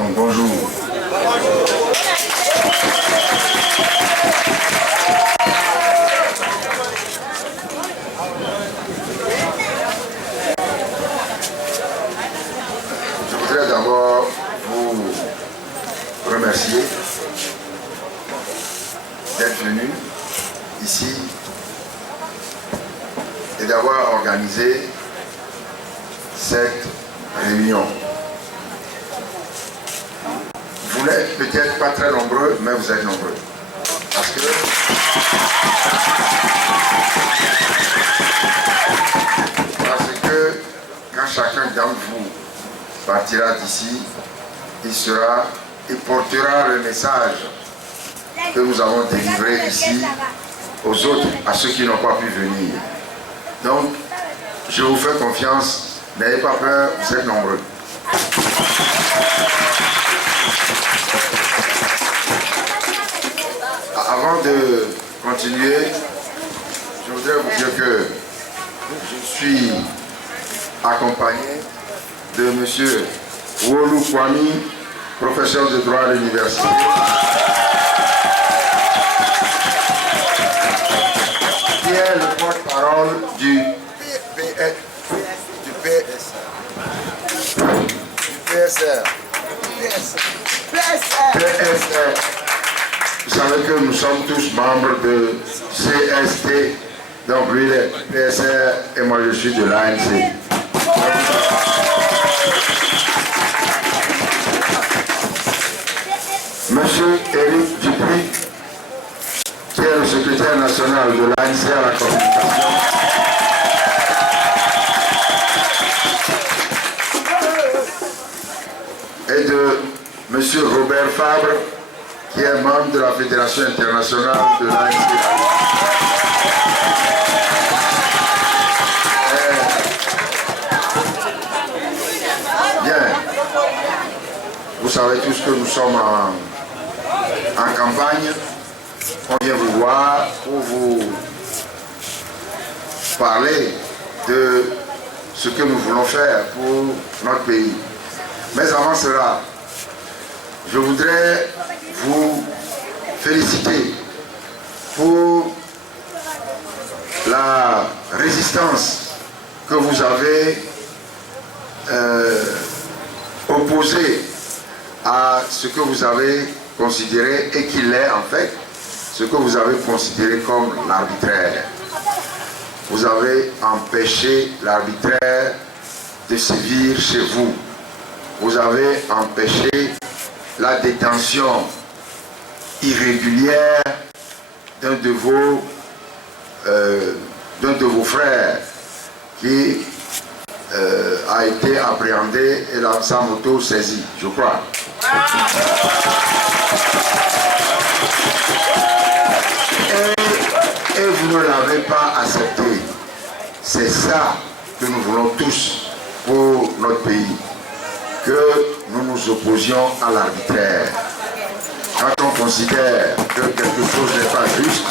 Donc bonjour. Je voudrais d'abord vous remercier d'être venu ici et d'avoir organisé cette réunion. Vous n'êtes peut-être pas très nombreux, mais vous êtes nombreux. Parce que quand chacun d'entre vous partira d'ici, il portera le message que nous avons délivré ici aux autres, à ceux qui n'ont pas pu venir. Donc, je vous fais confiance, n'ayez pas peur, vous êtes nombreux. Avant de continuer, je voudrais vous dire que je suis accompagné de M. Wolu Kwame, professeur de droit à l'université. Qui est le porte-parole du PSR. Vous savez que nous sommes tous membres de CST, donc lui est PSR et moi je suis de l'ANC. Monsieur Éric Dupri, qui est le secrétaire national de l'ANC à la communication. Et de monsieur Robert Fabre, qui est membre de la Fédération internationale de l'ANC. Bien, vous savez tous que nous sommes en campagne. On vient vous voir pour vous parler de ce que nous voulons faire pour notre pays. Mais avant cela, je voudrais vous féliciter pour la résistance que vous avez opposée à ce que vous avez considéré, et qu'il est en fait, ce que vous avez considéré comme l'arbitraire. Vous avez empêché l'arbitraire de sévir chez vous. Vous avez empêché la détention irrégulière d'un de vos frères qui a été appréhendé et sa moto saisie, je crois. Et vous ne l'avez pas accepté. C'est ça que nous voulons tous pour notre pays. Que nous nous opposions à l'arbitraire. Quand on considère que quelque chose n'est pas juste,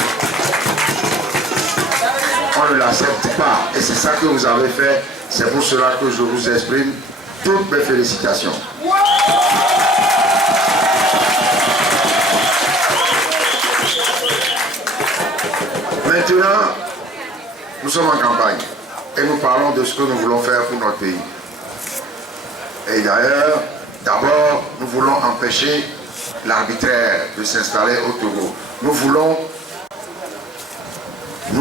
on ne l'accepte pas. Et c'est ça que vous avez fait. C'est pour cela que je vous exprime toutes mes félicitations. Maintenant, nous sommes en campagne et nous parlons de ce que nous voulons faire pour notre pays. Et d'ailleurs, d'abord, nous voulons empêcher l'arbitraire de s'installer au Togo. Nous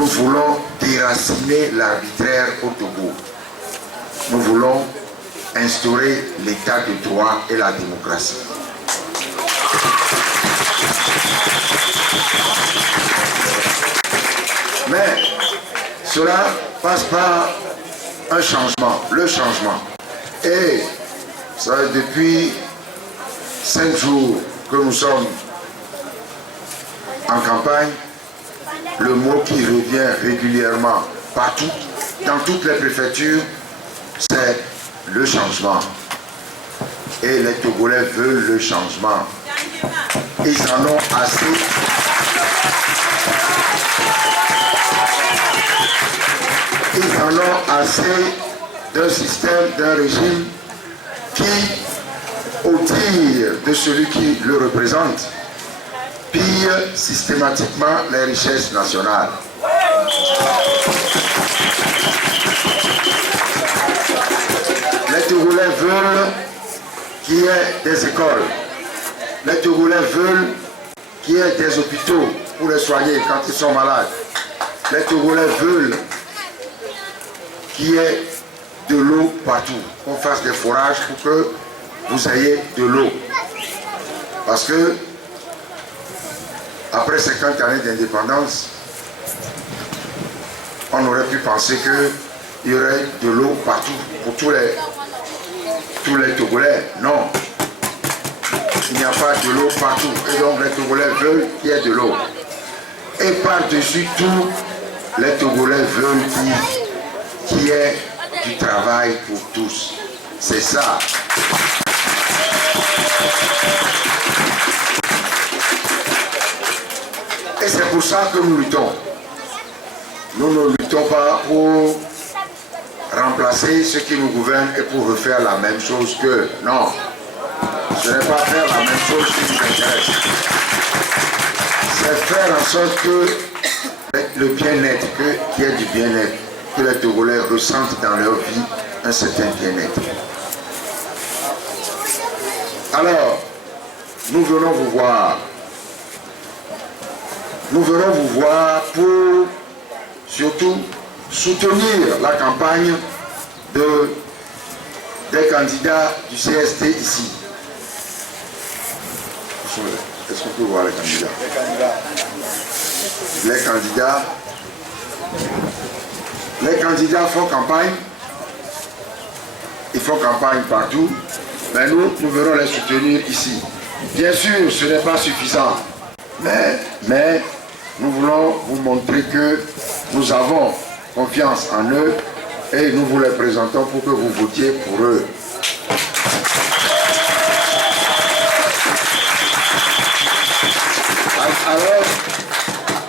voulons déraciner l'arbitraire au Togo. Nous voulons instaurer l'état de droit et la démocratie. Mais cela passe par un changement, le changement. Et ça, depuis 5 jours que nous sommes en campagne, le mot qui revient régulièrement partout, dans toutes les préfectures, c'est le changement. Et les Togolais veulent le changement. Ils en ont assez. Ils en ont assez d'un système, d'un régime qui, au dire de celui qui le représente, pille systématiquement les richesses nationales. Les Togolais veulent qu'il y ait des écoles. Les Togolais veulent qu'il y ait des hôpitaux pour les soigner quand ils sont malades. Les Togolais veulent qu'il y ait de l'eau partout, qu'on fasse des forages pour que vous ayez de l'eau. Parce que après 50 années d'indépendance, on aurait pu penser qu'il y aurait de l'eau partout pour tous les Togolais. Non, il n'y a pas de l'eau partout. Et donc les Togolais veulent qu'il y ait de l'eau. Et par-dessus tout, les Togolais veulent qu'il y ait du travail pour tous. C'est ça. Et c'est pour ça que nous luttons. Nous ne luttons pas pour remplacer ceux qui nous gouvernent et pour refaire la même chose qu'eux. Non. Ce n'est pas faire la même chose qui nous intéresse. C'est faire en sorte que le bien-être, qu'il y ait du bien-être, que les Togolais ressentent dans leur vie un certain bien-être. Alors, nous venons vous voir. Nous venons vous voir pour surtout soutenir la campagne des candidats du CST ici. Est-ce qu'on peut voir les candidats? Les candidats font campagne. Ils font campagne partout. Mais nous venons les soutenir ici. Bien sûr, ce n'est pas suffisant. Mais nous voulons vous montrer que nous avons confiance en eux et nous vous les présentons pour que vous votiez pour eux.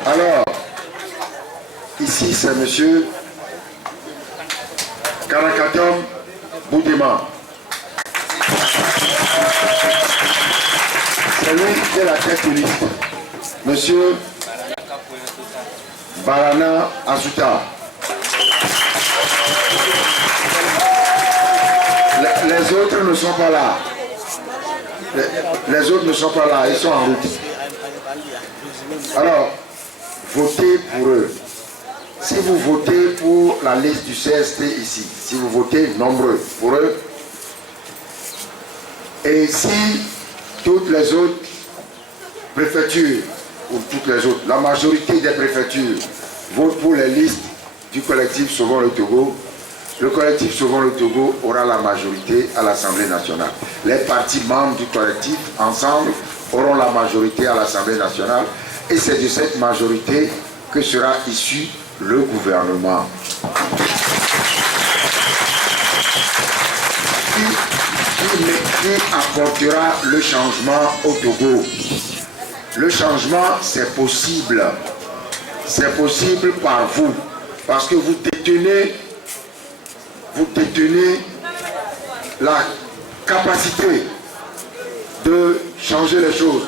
Alors, ici c'est M. Karakatom Boudema. C'est lui qui est la tête de liste. Monsieur Barana Asuta. Les autres ne sont pas là. Les autres ne sont pas là, ils sont en route. Alors, votez pour eux. Si vous votez pour la liste du CST ici, si vous votez nombreux pour eux, et si toutes les autres préfectures, ou toutes les autres, la majorité des préfectures votent pour les listes du collectif Sauvons le Togo, le collectif Sauvons le Togo aura la majorité à l'Assemblée nationale. Les partis membres du collectif, ensemble, auront la majorité à l'Assemblée nationale. Et c'est de cette majorité que sera issu le gouvernement. Qui apportera le changement au Togo. Le changement, c'est possible. C'est possible par vous. Parce que vous détenez la capacité de changer les choses.